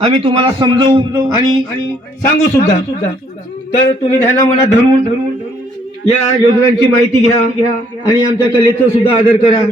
आम्ही तुम्हाला समजवू आणि सांगू सुद्धा. तर तुम्ही ध्याना मनात धरून या योजनांची माहिती घ्या आणि आमच्या कलेचा सुद्धा आदर करा.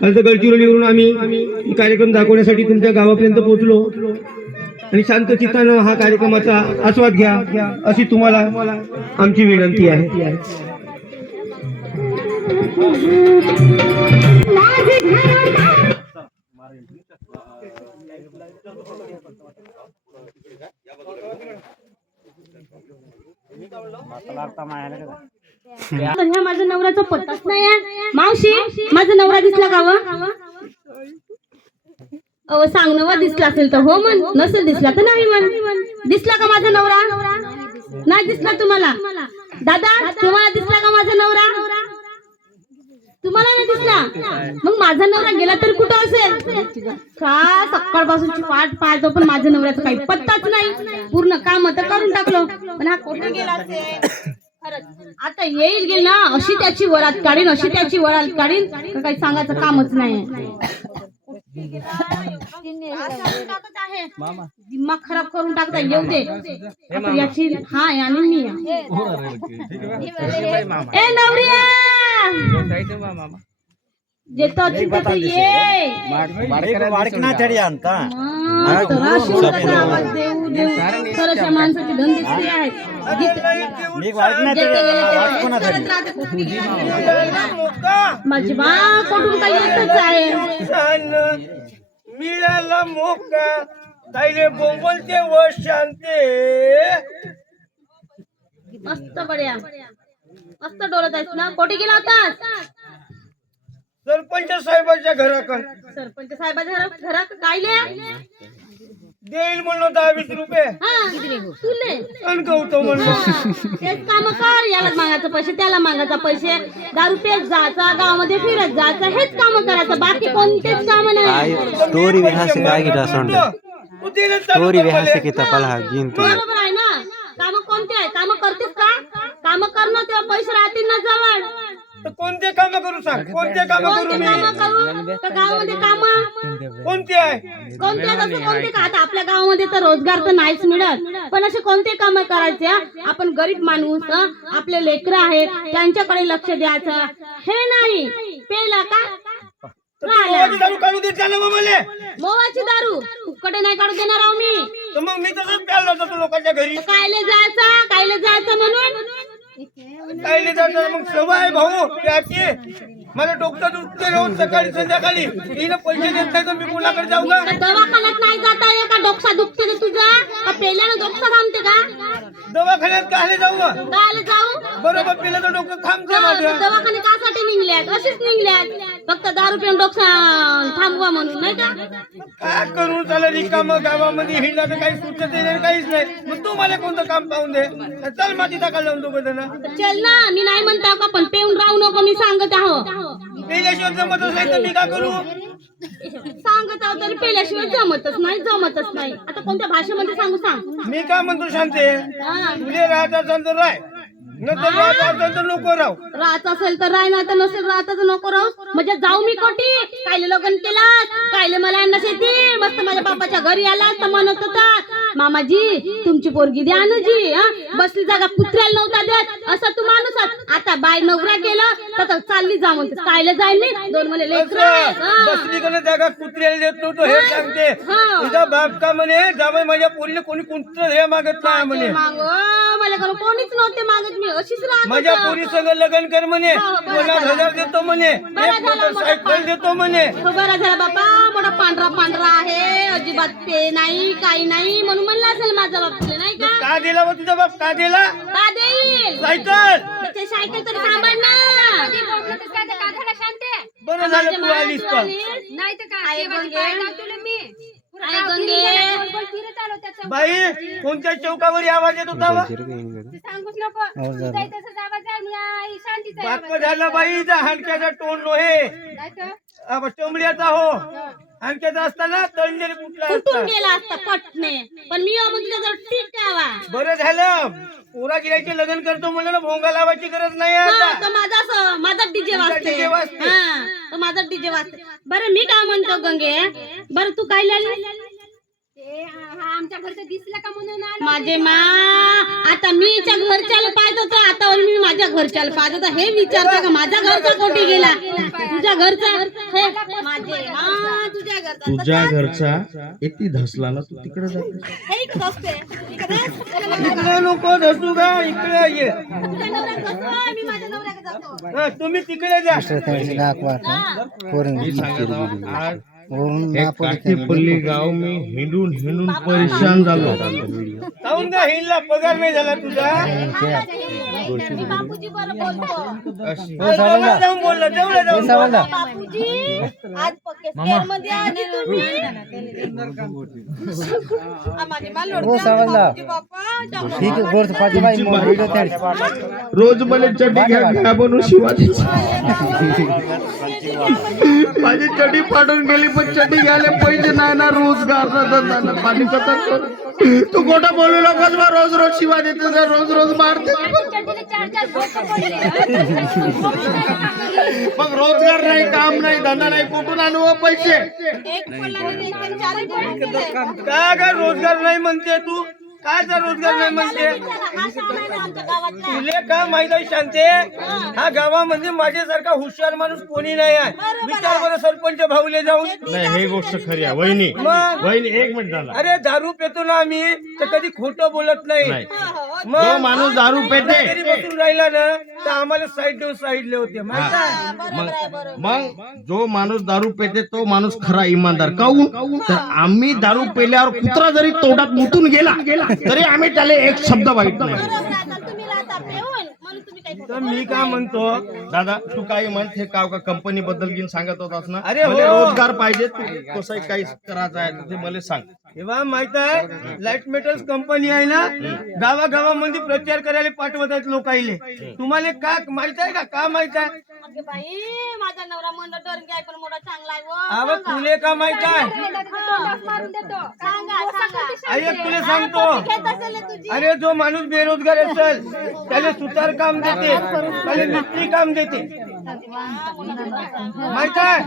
कालचं गडचिरोलीवरून आम्ही कार्यक्रम दाखवण्यासाठी तुमच्या गावापर्यंत पोहोचलो आणि शांत चित्तानं हा कार्यक्रमाचा आस्वाद घ्या अशी तुम्हाला आमची विनंती आहे. ह्या माझ्या नवऱ्याचा पत्ताच नाही आहे. मावशी, माझा नवरा दिसला का व? अहो सांग नवा दिसला असेल तर हो म्हण, नसेल दिसला तर नाही म्हण. दिसला का माझा नवरा? नाही दिसला तुम्हाला? दादा, तुम्हाला दिसला का माझा नवरा? तुम्हाला नाही दिसला? मग माझा नवरा गेला तर कुठं असेल? का सकाळपासूनची वाट पाहतो पण माझ्या नवऱ्याचा काही पत्ताच नाही. पूर्ण काम तर करून टाकलो पण हा कुठे गेला असेल? आता येईल गेल ना, अशी त्याची वरात काढीन, अशी त्याची वरात काढीन, काही सांगायचं कामच नाही. दिमाग खराब करून टाकता. येऊ दे आता याची. हा आणि मी ए नवरिया जेतो चिंता ये आवाज देऊ देऊ खरंच्या माणसाची धंदे स्त्री आहेत. माझी बा कुठून काही येतच आहे. मिळाला मोका ताईले बोंबलते व शांते. मस्त बढिया, मस्त डोलत आहेस ना. कोठे गेला होतास? सरपंच साहेबाच्या घराकडे. सरपंच साहेबाच्या घरात कायले देईल म्हणलो 10-20 रुपये. तुले अणकवतो म्हणलो. तेच काम कर. याला मागायचं पैसे, त्याला मागायचं पैसे, दारू पेच जायचा, गावामध्ये फिरत जायचं, हेच काम करायचं. बाकी कोणतेच काम नाही. स्टोरी वेहासे काय घेता सोंड स्टोरी वेहासे घेता पला घेऊन तू. बरोबर आहे ना. काम कोणते आहे? काम करतेस का? काम करणं तेव्हा पैसे राहतील ना जवळ. कोणते काम करू सांग? कोणते काम करू कोणते मी? काम करू? तर गावामध्ये काम कोणते आहे? कोणते असं कोणते का? आता आपल्या गावामध्ये तर रोजगार तर नाहीच मिळत, पण असे कोणते काम करायचे? आपण गरीब माणूस, आपले लेकरं आहेत, त्यांच्याकडे लक्ष द्यायचं. हे नाही पेला का दारू काढू देत झालं मग मला. मोवाची दारू फुकटे नाही काढू देणार आहो मी. तर मग मी तसंच प्यायला जातो लोकांच्या घरी. कायले जायचं म्हणून कायले जातो मग सवय भाऊ त्याची. मला डोकं दुखते रोज सकाळी संध्याकाळी. हिनं पैसे देत नाही तर मी कोणाकडे जाऊ का? दवाखान्यात नाही जाता ये का? डोकसा दुखते ना तुझा का? पेल्यानं डोकसा थांबते का? दवाखान्यात काहले जाऊ? कायले जाऊ? बरोबर पेलं तर डोकं थांबते माझं. दवाखाने कासाठी निघल्यात? असेच निघल्यात फक्त दारू पिऊन डोकसा थांबवा म्हणून, नाही का? काय करू चालेल? रिकाम गावामध्ये हिंडला तर काही सुचत नाही, काहीच नाही. मग तू मला कोणतं काम पाहून दे. चल माती टाकायला लावून दोघं जण. चल ना, मी नाही म्हणतो का, पण पेऊन राहू नको. मी सांगत आहो पेल्याशिवाय जमतच नाही तर मी काय करू? सांगत आहो तरी पेल्याशिवाय जमतच नाही. आता कोणत्या भाषेमध्ये सांगू? सांग. मी काय म्हणतो शांते, तुले राहत असेल तर राह, नंतर राहत असेल तर नको राहू. राहत असेल तर राह, नाही तर नसेल राहत तर नको राहू. म्हणजे जाऊ मी कोटी? कायले लग्न केलास? कायले मला यांना शेती? मस्त माझ्या बापाच्या घरी आलास तर म्हणत होता मामाजी तुमची पोरगी द्या ना जी. बसली जागा कुत्र्याला नव्हता देत असं तू माणूस आहात. आता बाय नवरा केला तर चालली जा म्हणते. कायले जाईल मी? दोन मला लेकरं. बसली कडे जागा कुत्र्याला देत नव्हतो हे सांगते. तुझा बाप का म्हणे जावई माझ्या पोरीला कोणी कुत्र हे मागत नाही म्हणे. मला कोणीच नव्हते मागत. मी अशीच राहत माझ्या पोरी सगळं लग्न कर म्हणे. 50,000 देतो म्हणे. सायकल देतो म्हणे. बरं झालं बाबा. मोठा पांढरा आहे, अजिबात पे नाही काही नाही म्हणून म्हणलं असेल माझा बाप. नाही का दिला व तुझा बाप? का दिला? का देईल सायकल. सायकल तरी सांभाळ ना. बरं झालं तू आलीस तर. नाही तर काय बाई कोणत्या चौकावर आवाज येत होता? सांगूच नको. तुझा तसंच आवाज आहे आणि आई शांतीचा आवाज बाप झाला बाईचा हाणक्याचा तोंड नव्हे, नाही तर. टोंबल्याचा हो. हाणक्याचा असताना तळंजेरी कुठला कुठून असता. गेला असता पटणे, पण मी तुझ्या जर ठीक ठेवा. बरं झालं पोरा गिरायचे लग्न करतो म्हणलं ना, भोंगा लावायची गरज नाही आता. तर माझा डीजे वाजते. DJ वाजते. हा, तर माझा डीजे वाजते. बरं मी काय म्हणतो गंगे, बरं तू काय लिहिली? ते आमच्या घरचं दिसलं का म्हणून आलो. माझे मा आता मीच्या घरच्याला पाहत होतं, आता मी माझ्या घरच्याला पाहत होतं. हे विचारता का माझा घरचा कोठी गेला, तुझ्या घरचा हे माझे मा तुझ्या घरचा तुझ्या घरचा इथे धसला ना, तू तिकडे जाते. हे इकडं असते. इकडे इकडे नको धसू का, इकडे ये. तुझ्या नवऱ्याकडे जातो, मी माझ्या नवऱ्याकडे जातो. हा, तुम्ही तिकडे जा. मी सांगत आहो, आज हे काठीपल्ली गाव मी हिंडून हिंडून परेशान झालो. जाऊन द्या, हिला पगार नाही झाला तुझा. मी बापूजी बरं बोलतो. जाऊन बोलला, तेवढं जाऊन बोल. बापूजी आज पक्के स्क्वेअर मध्ये आली तुम्ही. माझे मा लोडते बापूजी बाप्पा. रोज मला चड्डी घ्या बनवून शिवायची. माझी चड्डी फाटून गेली, पण चड्डी घ्यायला पैसे नाही ना, रोजगार ना, पाणी कसं कर. तू खोटं बोलू नकोस बा, रोज रोज शिवा देते, रोज रोज मारते. चड्डीला 4-4 बोटं पडले. मग रोजगार नाही, काम नाही, धंदा नाही, कुठून आणू हो पैसे. एक पल्लाने एकदम चालू करून दिले. काय रोजगार नाही म्हणते तू, काय रोजगार नाही म्हणते. हा शाळा आहे ना आमच्या गावातला. तुले का माहित आहे शांते, हा गावामध्ये माझ्यासारखा हुशार माणूस कोणी नाही आहे. विचार बरं सरपंच भाऊले जाऊन. नाही, हे गोष्ट खरी आहे वहिनी. मग वहिनी एक मिनिट झाला. अरे दारू पितो ना आम्ही, तर कधी खोटं बोलत नाही. नाही. मग जो माणूस दारू पेते तरी बसून राहिला ना, तर आम्हाला साईड देऊन साईडले होते माहित आहे. मग जो माणूस दारू पेते तो माणूस खरा इमानदार. काऊन तर आम्ही दारू पेल्यावर कुत्रा जरी तोंडात मुतून गेला तरी आम्ही त्याला एक शब्द वाईट नाही. तुम्ही राहता पेऊन म्हणून तुम्ही काही तर मी काय म्हणतो, दादा तू काही म्हणत हे का कंपनी बद्दल घेऊन सांगत होतास ना. अरे हो. मला रोजगार पाहिजे, तू कसं काही करायचं आहे तर ते मला सांग. तेव्हा माहित आहे लाईट मेटल्स कंपनी आहे ना, गावागावामध्ये प्रचार करायला पाठवत आहेत लोकाईले. तुम्हाला का माहित आहे का माहित आहे. अगे बाई माझा नवरा म्हणलं डरंगी आहे पण मोठा चांगला आहे. अहो तुले का माहित आहे. मारून देतो. सांगा ऐक तुले सांगतो, घेत असेल ना तुझी. अरे जो माणूस बेरोजगार असेल त्याला सुतार काम देते, त्याला मिस्त्री काम देते. माहित आहे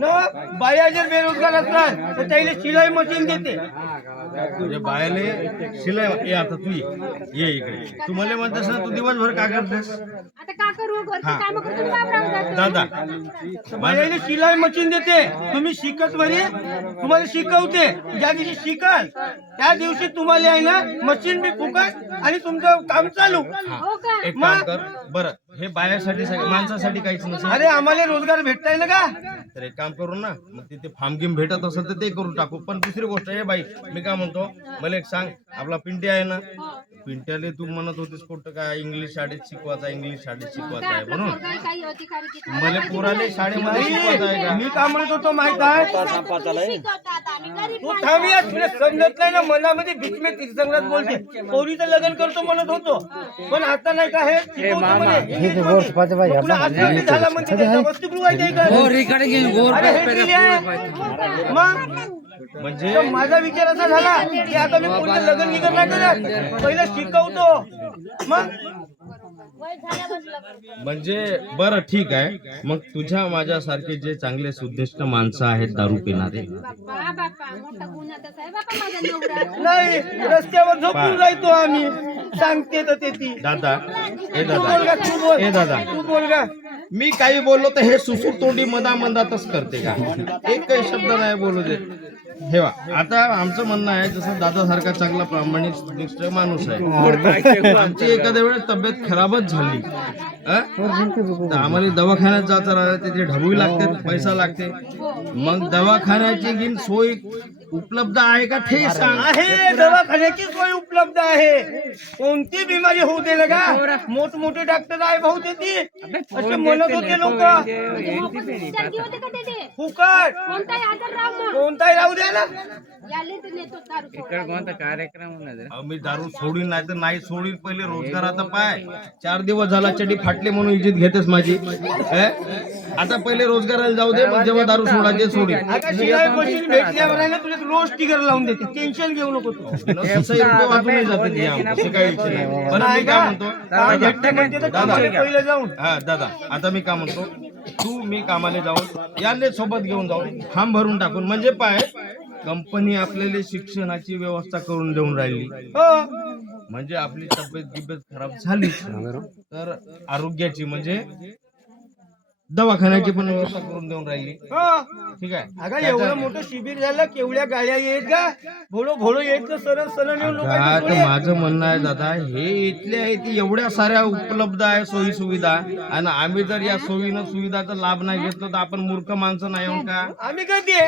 ना. बाया जर बेरोजगार असतात तर त्याला शिलाई मशीन देते. म्हणजे बायले शिलाई. ये आता तू ये इकडे. तू मला म्हणतेस ना तू दिवसभर का करतेस. आता का करू, घरची कामं करून वापरावं जातं. दादा बायाला शिलाई मशीन देते. तुम्ही शिकत बरी, तुम्हाला शिकवते. ज्या दिवशी शिकाल त्या दिवशी तुम्हाला आहे ना मशीन बी फुकट आणि तुमचं काम चालू. हो का? एक काम कर बरं, हे बायासाठी माणसासाठी काहीच नसेल. अरे आम्हाला रोजगार भेटताय ना का. तर एक काम करू ना, मग तिथे फार्म गिम भेटत असेल तर ते करून टाकू. पण दुसरी गोष्ट आहे बाई, मी काय म्हणतो, मला एक सांग, आपला पिंट्या आहे ना, पिंट्याले तू म्हणत होतीस कुठं काय इंग्लिश शाळेत शिकवायचा आहे म्हणून. काही अधिकारी तिथे मला पोराले शाळेमध्ये शिकवायचं आहे का. मी काय म्हणत होतो माहित आहे. शिकवतात आम्ही गरीब तू थांबिया, तुला समजत नाही ना. मनामध्ये भीत में तिरसंगत बोलते. पोरीचं लग्न करतो म्हणत होतो, पण आता नाही का हे शिकवतो म्हणे. मग तुला आजकाल झाला म्हणजे त्याचा वस्तू गृहायचं का. अरे हे केली आहे. मग म्हणजे तर माझा विचार असा झाला की आता मी पुढे लग्न निघत नाही करत, पहिलं शिकवतो. मग वय झाल्यावर म्हणजे बरं ठीक आहे. मग तुझ्या माझ्यासारखे जे चांगले सुद्दिष्ट माणसं आहेत दारू पिणारे, बाप्पा मोठा गुन्हाचा आहे बाप्पा माझा नवरा. नाही, रस्त्यावर झोपून राहतो आम्ही. सांगते तर ते ती. दादा ए तू बोल दादा का, तू बोल. ए दादा, तू बोल का. मी काही बोललो तर हे सुसूर तोंडी मधामंदातच करते का. एक काही शब्द नाही बोलू दे. ठेवा. आता आमचं म्हणणं आहे, जसं दादासारखा चांगला प्रामाणिक सुनिष्ठ माणूस आहे, आमची एखाद्या वेळेस तब्येत खराबच झाली तर आम्हाला दवाखान्यात जायचं राहिलं, तिथे ढबूही लागते, पैसा लागते. मग दवाखान्याची गी सोय उपलब्ध आहे का ते सांग. आहे, दवाखान्याची सोय उपलब्ध आहे. कोणती बिमारी होऊ दे ना का, मोठमोठे डॉक्टर आहे भाऊ ते ती असे म्हणत होते लोक. विचारती होते का ते फुकट कोणताही आजार राहू ना, कोणताही राहू द्या ना. याले तर नेतो दारू सोडायला. अहो, मी दारू सोडीन नाही तर नाही सोडीन. पहिले रोजगार. आता पाय 4 दिवस झाला चडी फाटले म्हणून इज्जत घेतेस माझी. आता पहिले रोजगाराला जाऊ दे, मग जेव्हा दारू सोडायचे सोडीन. आता शिलाई मशीन भेटल्यावर आहे ना तुला रोज टिगर लावून देते. टेन्शन घेऊ नको तू. 6 रुपये वाचूनही जाते ते आमचं, ते काही विषय नाही. बरं मी काय म्हणतो, काम भेटते म्हणते तर कामाला पहिलं जाऊन. हा दादा, आता मी काय म्हणतो, तू मी कामाला जाऊन याने सोबत घेऊन जाऊन फार्म भरून टाकून, म्हणजे पाय कंपनी आपल्याला शिक्षणाची व्यवस्था करून देऊन राहिली, हो म्हणजे आपली तब्येत खराब झाली तर आरोग्याची म्हणजे दवाखान्याची पण व्यवस्था करून देऊन राहिली. हो ठीक आहे. अगं एवढं मोठं शिबिर झालं, केवढ्या गाड्या येत का, भोळो भोळो येत सरण सरण येऊन आता लोकांनी माझं म्हणणं आहे दादा, हे इथले आहे ती एवढ्या साऱ्या उपलब्ध आहे सोयी सुविधा, आणि आम्ही जर या सोयीनं सुविधाचा लाभ नाही घेतला तर आपण मूर्ख माणसं नाही आहोत का? आम्ही कधी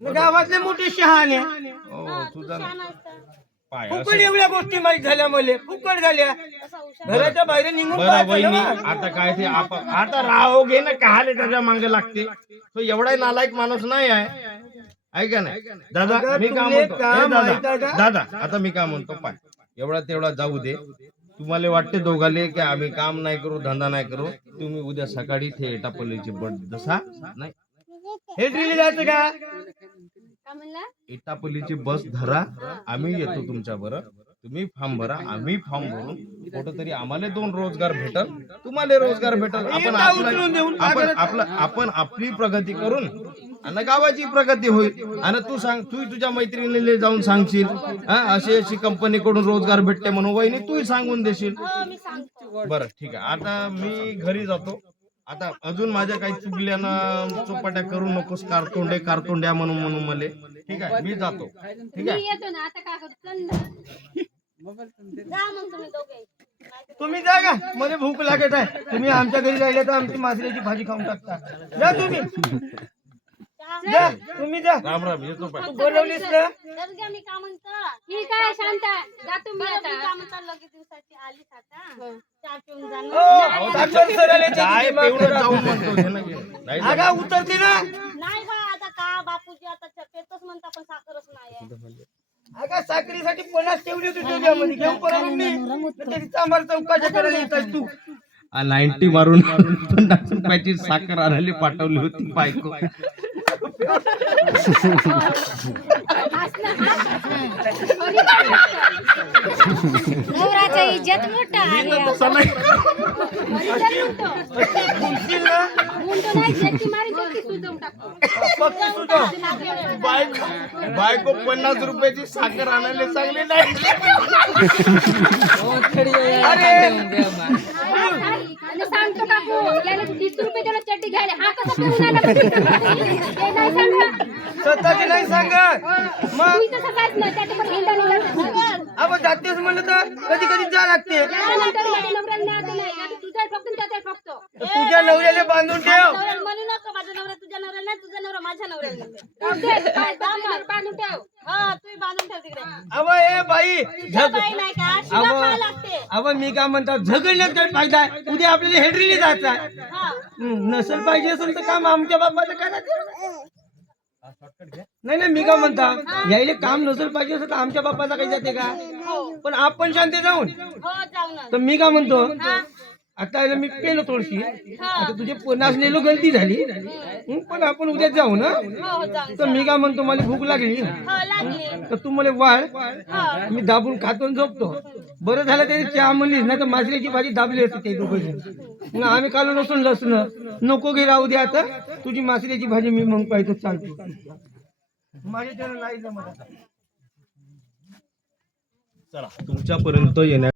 गावातले मोठे शहाणे हो, तुझा पाय फुकट एवढ्या गोष्टी माहीत झाल्या मला, फुकट झाल्या. घराच्या बाहेर निघून बरं पाहायचं वहिनी, ना. आता काय ते आता राहो घे ना, काहाले त्याच्या मागे लागते. तो एवढा नालायक माणूस नाही आहे का नाही दादा? अगं, मी काय तुले म्हणतो, काम दादा माहित आहे का? दादा आता मी काय म्हणतो, पाय एवढा तेवढा जाऊ दे. तुम्हाला वाटते दोघाले की आम्ही काम नाही करू, धंदा नाही करू, तुम्ही उद्या सकाळी ते एटापल्लीची बट जसा नाही हे ड्रिल जायचं का? काय म्हणला? एटापल्लीची बस धरा, आम्ही येतो तुमच्या बरोबर, तुम्ही फॉर्म भरा, आम्ही फॉर्म भरून कुठं तरी आम्हाला 2 रोजगार भेटल, तुम्हाला रोजगार भेटल. आपण आपली प्रगती करून आणि गावाची प्रगती होईल. आणि तू सांग, तू तुझ्या मैत्रिणीला जाऊन सांगशील अशी अशी कंपनी कडून रोजगार भेटते म्हणून, वहिनी तू सांगून देशील. मी सांगतो. बरं ठीक आहे. आता मी घरी जातो. आता अजून माझ्या काही चुकल्यानं चोपाट्या करू नकोस, कारतोंड्या म्हणून मला. ठीक आहे, मी जातो. ठीक मी आहे. येतो ना, आता काय करू? चल ना. जा मग तुम्ही दोघे. तुम्ही जा का, मला भूक लागत आहे. तुम्ही आमच्या घरी राहिले तर आमची मासल्याची भाजी खाऊन टाकता. जा तुम्ही, जा तुम्ही जा. राम राम, येतो पाय. तू बोलवलीस ना. तर घ्या, मी का म्हणतो, ठीक आहे शांत, जातो मी मी आता. का म्हणतो, लगेच दिवसाची आलीस आता, चहा पिऊन जा ना. हो, साखर सरळ येते काय तुझी मागं पेवढं राहतो. जाऊन म्हणतो, घे ना, घे. नाही जात. अगं उतरते ना. नाही बा, आता का बापूजी आता पेतच म्हणता, पण साखरच नाही. अगं साखरीसाठी 50 ठेवली होती तुझ्यामध्ये, घेऊन परत मी तरी चांभार चौकाच्या करायला येतात तू. 90 मारून 50 रुपयाची साखर आणायला पाठवली होती बायको. नवराचा इज्जत मोठा आहे. बोलशील ना, मुंडो नाही, जेकी मारी जेकी सुजवून टाकतो. फक्त तुझं बायको 50 रुपयाची साखर आणायला सांगली नाही. आणि सांगतो काकू, याला 30 रुपये त्याला चड्डी घ्यायला, हा कसा पिऊन आला? ते नाही सांगा. स्वतःची नाही सांगत मग. तू तसं काहीच नाही, त्याच्या पण हिंडा निघाला. आपण जातेच म्हणलं तर कधी कधी जा लागते. नवऱ्याला नाही आता नाही, आता तुझ्या ठोकतो आणि त्याच्या ठोकतो. तर तुझ्या नवऱ्याला बांधून ठेव. नवऱ्याला म्हणू नका, माझा नवरा तुझ्या नवऱ्याला नाही, तुझा नवरा माझ्या नवऱ्याला नाही. ठोकते, पाय दामावर बांधून ठेव. हा, तुम्ही बांधून ठेव तिकडे. अव ए बाई झग बाई नाही का, शिवा खायला लागते. अव मी काय म्हणतो, झगडण्यात काय फायदा आहे? उद्या आपल्याला हेडरीने जायचं आहे. हा, नसल पाहिजे असेल तर काम आमच्या बापाचं करायचं. नाही नाही, मी काय म्हणता, यायले काम नसल पाहिजे असेल तर आमच्या बापाचा काही जाते का? पण आपण शांती जाऊन. हो जाऊ ना. तर मी काय म्हणतो, आता याला मी पेलो थोडीशी, आता तुझे 50 नेलो गलती झाली, पण आपण उद्या जाऊ ना. हो जाऊ. तर मी काय म्हणतो, मला भूक लागली, हो लागली. तर तू मला वाढ, मी दाबून खातो आणि झोपतो. बरं झालं त्याने चहा म्हणलीस, नाही तर मासल्याची भाजी दाबली असते ते दोघं. मग आम्ही काढून नसून लसण नको घे, राहू दे. आता तुझी मासल्याची भाजी मी मग पाहिजे चालतो. माझ्या त्याला नाही जमत. चला, तुमच्यापर्यंत येण्या